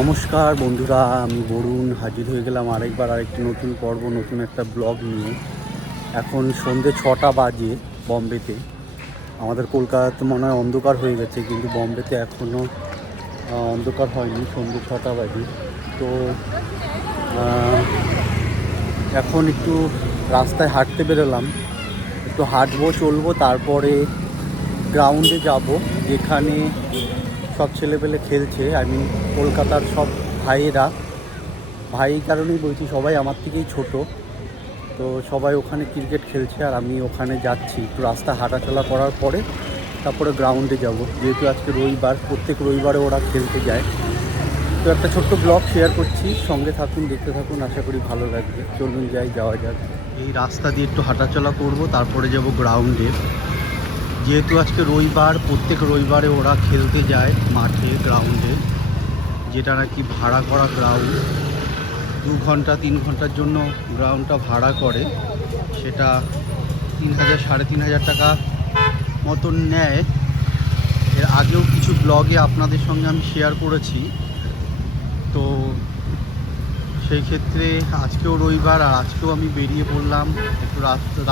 নমস্কার বন্ধুরা, আমি বরুণ হাজির হয়ে গেলাম আরেকটি নতুন পর্ব, নতুন একটা ব্লগ নিয়ে। এখন সন্ধ্যে 6টা বাজে বম্বেতে। আমাদের কলকাতাতে মনে হয় অন্ধকার হয়ে গেছে, কিন্তু বম্বেতে এখনও অন্ধকার হয়নি, সন্ধ্যে 6টা বাজে। তো এখন একটু রাস্তায় হাঁটতে বেরোলাম, একটু হাঁটবো চলবো, তারপরে গ্রাউন্ডে যাব যেখানে সব ছেলেপেলে খেলছে। আমি কলকাতার সব ভাই কারণেই বলছি, সবাই আমার থেকেই ছোট। তো সবাই ওখানে ক্রিকেট খেলছে আর আমি ওখানে যাচ্ছি। একটু রাস্তা হাঁটাচলা করার পরে তারপরে গ্রাউন্ডে যাব, যেহেতু আজকে রবিবার, প্রত্যেক রবিবারে ওরা খেলতে যায়। তো একটা ছোট্ট ব্লগ শেয়ার করছি, সঙ্গে থাকুন, দেখতে থাকুন, আশা করি ভালো লাগবে। চলুন যাওয়া যাক। এই রাস্তা দিয়ে একটু হাঁটাচলা করব, তারপরে যাব গ্রাউন্ডে। যেহেতু আজকে রবিবার, প্রত্যেক রবিবারে ওরা খেলতে যায় মাঠে, গ্রাউন্ডে, যেটা নাকি ভাড়া করা গ্রাউন্ড। 2 ঘন্টা 3 ঘন্টার জন্য গ্রাউন্ডটা ভাড়া করে, সেটা 3,000 3,500 টাকা মতন নেয়। এর আগেও কিছু ব্লগে আপনাদের সঙ্গে আমি শেয়ার করেছি। তো সেই ক্ষেত্রে আজকেও রবিবার, আর আজকেও আমি বেরিয়ে পড়লাম, একটু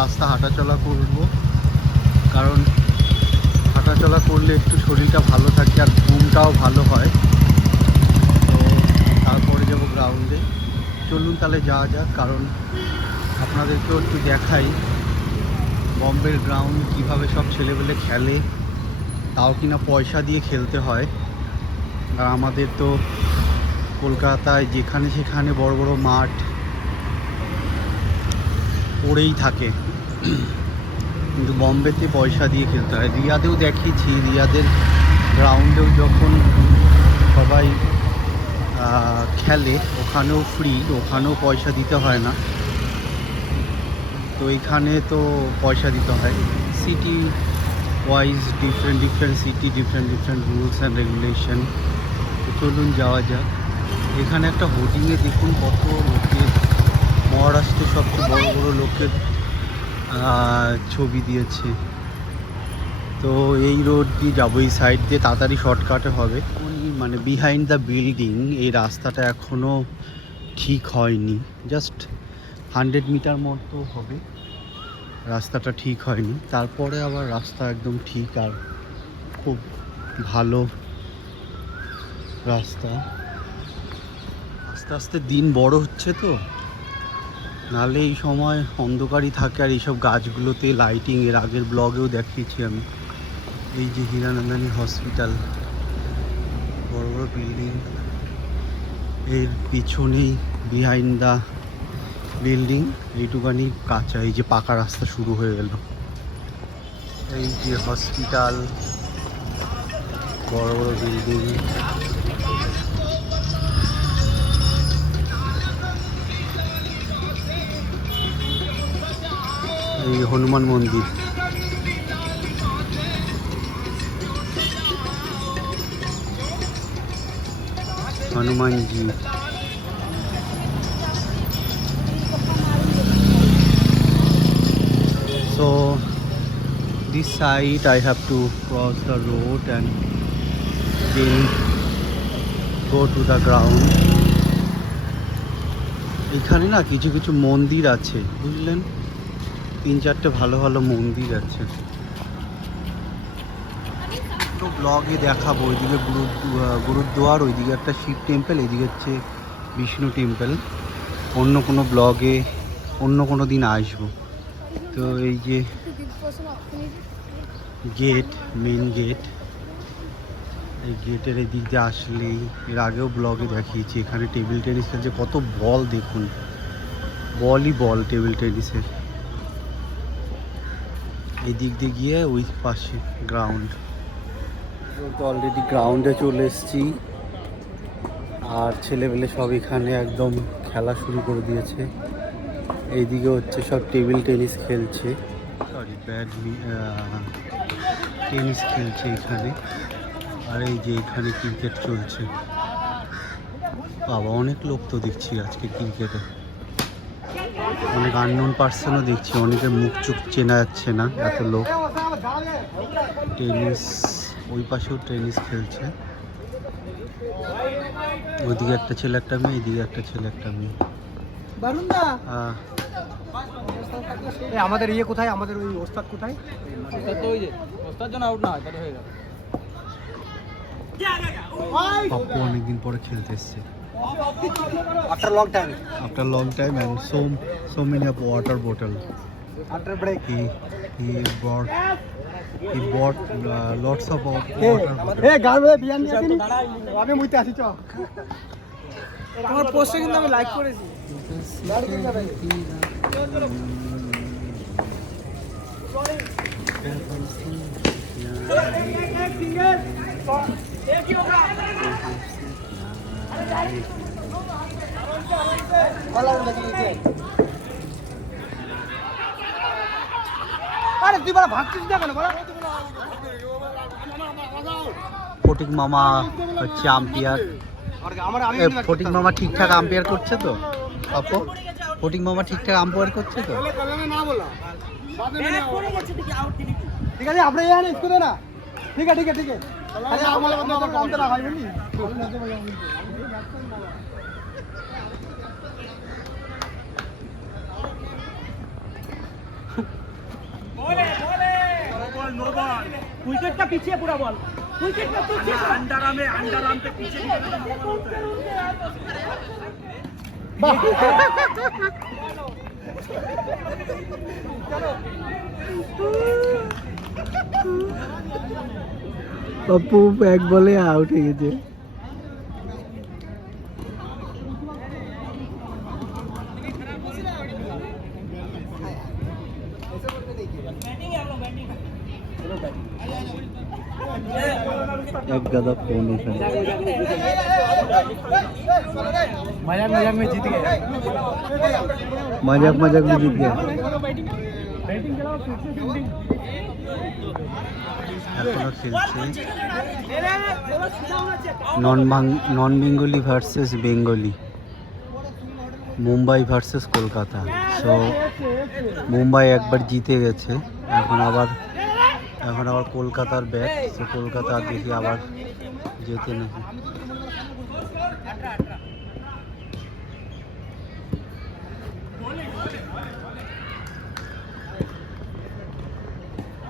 রাস্তা হাঁটাচলা করব। কারণ হাঁটাচলা করলে একটু শরীরটা ভালো থাকে আর ঘুমটাও ভালো হয়। তো তারপরে যাব গ্রাউন্ডে। চলুন তাহলে যাওয়া যাক। কারণ আপনাদেরকেও একটু দেখাই বম্বের গ্রাউন্ড কীভাবে সব ছেলেপেলে খেলে, তাও কিনা পয়সা দিয়ে খেলতে হয়। আর আমাদের তো কলকাতায় যেখানে সেখানে বড় বড় মাঠ পড়েই থাকে, কিন্তু বম্বেতে পয়সা দিয়ে খেলতে হয়। রিয়াদেও দেখিয়েছি, রিয়াদের গ্রাউন্ডেও যখন সবাই খেলে, ওখানেও ফ্রি, ওখানেও পয়সা দিতে হয় না। তো এখানে তো পয়সা দিতে হয়। City wise different city, different rules and regulation. তো চলুন যাওয়া যাক। এখানে একটা হোর্ডিংয়ে দেখুন কত লোকের, মহারাষ্ট্রের সবচেয়ে বড় বড় লোকের ছবি দিয়েছে। তো এই রোড দিয়ে যাবো, এই সাইড দিয়ে তাড়াতাড়ি শর্টকাটে হবে। মানে বিহাইন্ড দ্য বিল্ডিং এই রাস্তাটা এখনও ঠিক হয়নি, জাস্ট 100 মিটার মতো হবে, রাস্তাটা ঠিক হয়নি। তারপরে আবার রাস্তা একদম ঠিক, আর খুব ভালো রাস্তা। আস্তে আস্তে দিন বড় হচ্ছে, তো নাহলে এই সময় অন্ধকারই থাকে। আর এইসব গাছগুলোতে লাইটিং, এর আগের ব্লগেও দেখিয়েছি আমি। এই যে হীরানন্দানী হসপিটাল, বড় বড় বিল্ডিং, এর পিছনেই বিহাইন্ড দ্য বিল্ডিং এইটুকানি কাঁচা। এই যে পাকা রাস্তা শুরু হয়ে গেল, এই যে হসপিটাল, বড় বড় বিল্ডিং। এই হনুমান মন্দির, Hanumanji. So this side I have to cross the road and then go to the ground. এখানে না কিছু কিছু মন্দির আছে, বুঝলেন, 3-4টে ভালো ভালো মন্দির আছে। তো ব্লগে দেখাবো। ওইদিকে গুরুদ্বার, ওইদিকে একটা শিব টেম্পল, এইদিকে হচ্ছে বিষ্ণু টেম্পল। অন্য কোনো ব্লগে অন্য কোনো দিন আসবো। তো এই যে গেট, মেন গেট, এই গেটের এদিক দিয়ে আসলেই, এর আগেও ব্লগে দেখিয়েছি, এখানে টেবিল টেনিস খেলছে। কত বল দেখুন, বলই বল টেবিল টেনিসের। এই দিক দিয়ে গিয়ে ওই পাশে গ্রাউন্ড। তো অলরেডি গ্রাউন্ডে চলে এসেছি, আর ছেলেবেলে সব এখানে একদম খেলা শুরু করে দিয়েছে। এইদিকে হচ্ছে সব টেবিল টেনিস খেলছে, সরি টেনিস খেলছে এখানে। আর এই যে এখানে ক্রিকেট চলছে। বাবা, অনেক লোক তো দেখছি আজকে ক্রিকেটে, অনেক আননোন পার্সনও দেখছি, অনেকের মুখ চুখ চেনা যাচ্ছে না, এত লোক। টেনিস, ওই পাশেও টেনিস খেলছে। ওইদিকে একটা ছেলে একটা মেয়ে, এইদিকে একটা ছেলে একটা মেয়ে। হ্যাঁ আমাদের ইয়ে কোথায়, আমাদের ওই ওস্তাদ কোথায়? তো ওই যে ওস্তাদ জন আউট না হয় তাহলে হয়ে গেল। পাপ্পু অনেকদিন পরে খেলতে এসছে। After long time. After a long time and so many of water bottle. After break. He bought lots of water bottle. এ গাবে বিয়ান নিয়ে আসিনি, আমি মুইতে আসি চ। তোমার পোস্টে কিন্তু আমি লাইক করেছি। আরে তুই বড় ভাগছিস না কেন বড়? ফটিক মামা হচ্ছে আম্পায়ার। ফটিক মামা ঠিকঠাক আম্পায়ার করছে তো? আপু ফটিক মামা ঠিকঠাক আম্পায়ার করছে তো? ঠিক আছে আপনি ইয়ার इसको दे ना। ठीक है ठीक है ठीक है। अरे आमले बंदे আমার काम तो ভাই বলি। बोले बोले नो बॉल विकेट का पीछे पूरा बॉल विकेट का पीछे अंडर आर्म पे पीछे पप्पू एक बॉले आउट हो गए। एक गदा फोन मजाक मजाक में जीत गए। मजाक मजाक में जीत गया। এখনো খেলছে non Bengali versus Bengali, Mumbai versus Kolkata. So Mumbai একবার জিতে গেছে, এখন আবার কলকাতার ব্যাট। সো কলকাতা দেখি আবার যেতে নাকি।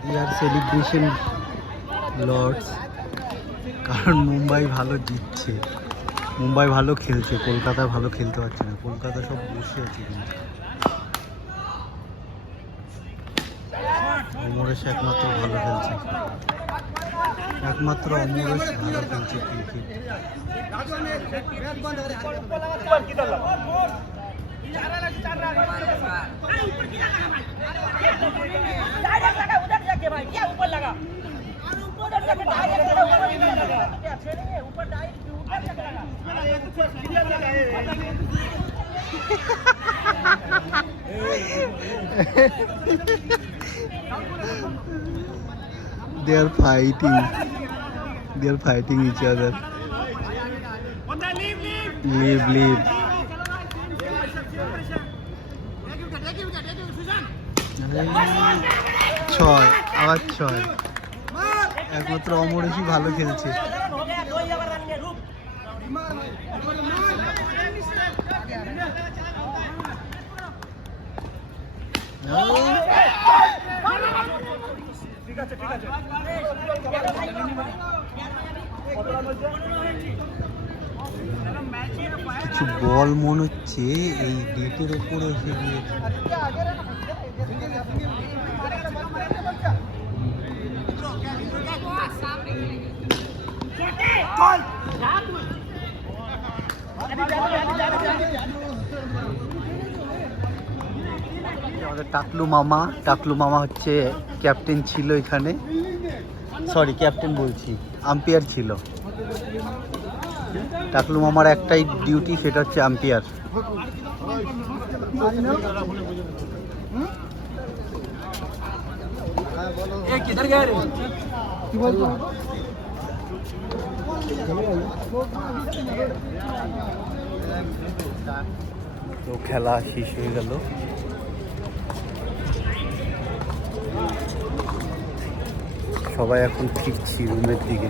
ইয়ার সেলিব্রেশন লর্ডস, কারণ মুম্বাই ভালো জিতছে, মুম্বাই ভালো খেলছে, কলকাতা ভালো খেলতে পারছে না। কলকাতা সব বসে আছে কিন্তু। অমরেশ একমাত্র ভালো খেলছে, একমাত্র অমরেশ ভালো খেলছে cricket. They are fighting each other. Leave. ছয়, আবার ছয়। একমাত্র অমরেশই ভালো খেলছে। কিছু বল মনে হচ্ছে এই গেটের ওপরে এসে গিয়েছে। আমাদের টাকলু মামা হচ্ছে ক্যাপ্টেন ছিল এখানে, সরি ক্যাপ্টেন বলছি, আম্পায়ার ছিল। টাকলু মামার একটাই ডিউটি, সেটা হচ্ছে আম্পায়ার। তো খেলা শেষ হয়ে গেল। সবাই এখন ফিরছি রুমের দিকে।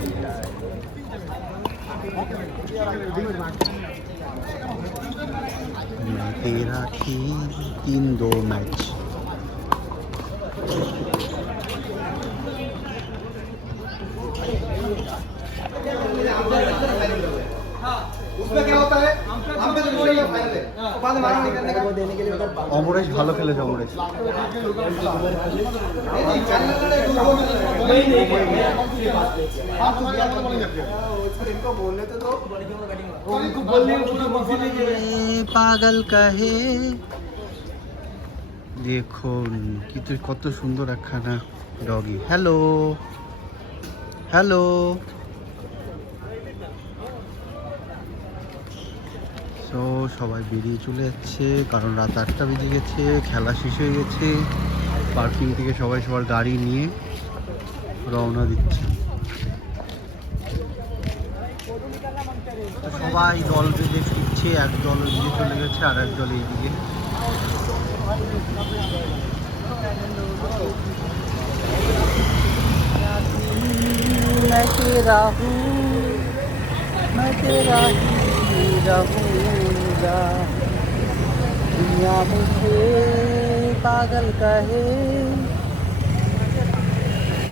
मैं तेरा 3-2 मैच। उसमें क्या होता है हम पे तो बोलेंगे फाइनल है तो बाद में मांग निकलने का देने के लिए उधर অমরেশ ভালো খেলেছে অমরেশ। इनको बोलने तो পাগল কাহে দেখুন কিন্তু কত সুন্দর একখানা ডগি। হ্যালো হ্যালো সো সবাই বেরিয়ে চলে যাচ্ছে কারণ রাত 8টা বেজে গেছে, খেলা শেষ হয়ে গেছে। পার্কিং থেকে সবাই সবার গাড়ি নিয়ে রওনা দিচ্ছে। তো সবাই দল বেঁধে ফিরছে, এক দল ওইদিকে চলে গেছে আর এক দল এইদিকে। मैं तेरा हूँ, मैं तेरा ही रहूँगा, दुनिया मुझे पागल कहे